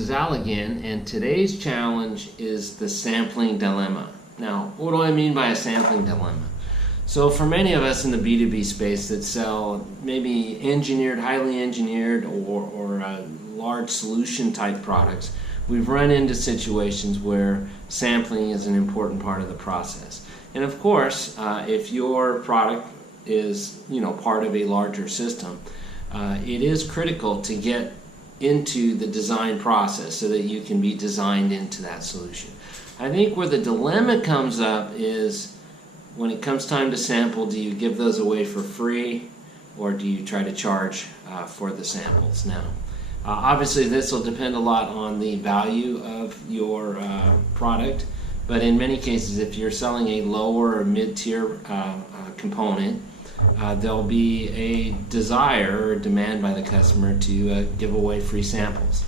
is Al again, and today's challenge is the sampling dilemma. Now, what do I mean by a sampling dilemma? So for many of us in the B2B space that sell maybe highly engineered or large solution type products, we've run into situations where sampling is an important part of the process. And of course, if your product is part of a larger system, it is critical to get into the design process so that you can be designed into that solution. I think where the dilemma comes up is when it comes time to sample, do you give those away for free or do you try to charge for the samples? Now, obviously this will depend a lot on the value of your product, but in many cases if you're selling a lower or mid-tier component, there'll be a desire or demand by the customer to give away free samples.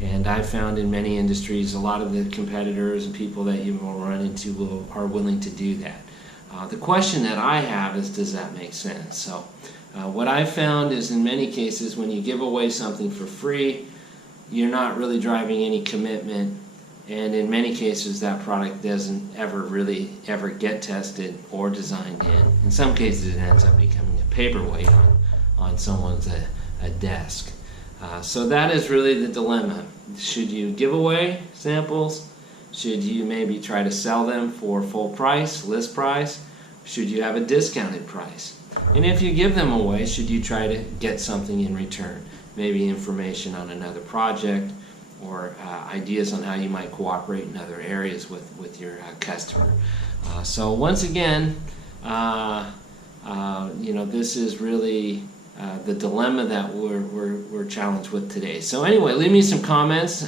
And I've found in many industries a lot of the competitors and people that you will run into are willing to do that. The question that I have is, does that make sense? So what I've found is in many cases when you give away something for free, you're not really driving any commitment, and in many cases that product doesn't ever get tested or designed in. In some cases it ends up becoming a paperweight on someone's a desk. So that is really the dilemma. Should you give away samples? Should you maybe try to sell them for full price, list price? Should you have a discounted price? And if you give them away, should you try to get something in return? Maybe information on another project or ideas on how you might cooperate in other areas with your customer. So once again, this is really the dilemma that we're challenged with today. So anyway, leave me some comments,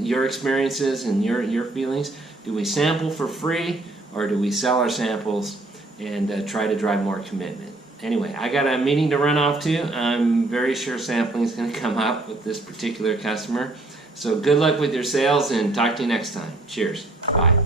your experiences and your feelings. Do we sample for free or do we sell our samples and try to drive more commitment? Anyway, I got a meeting to run off to. I'm very sure sampling is going to come up with this particular customer. So good luck with your sales and talk to you next time. Cheers. Bye.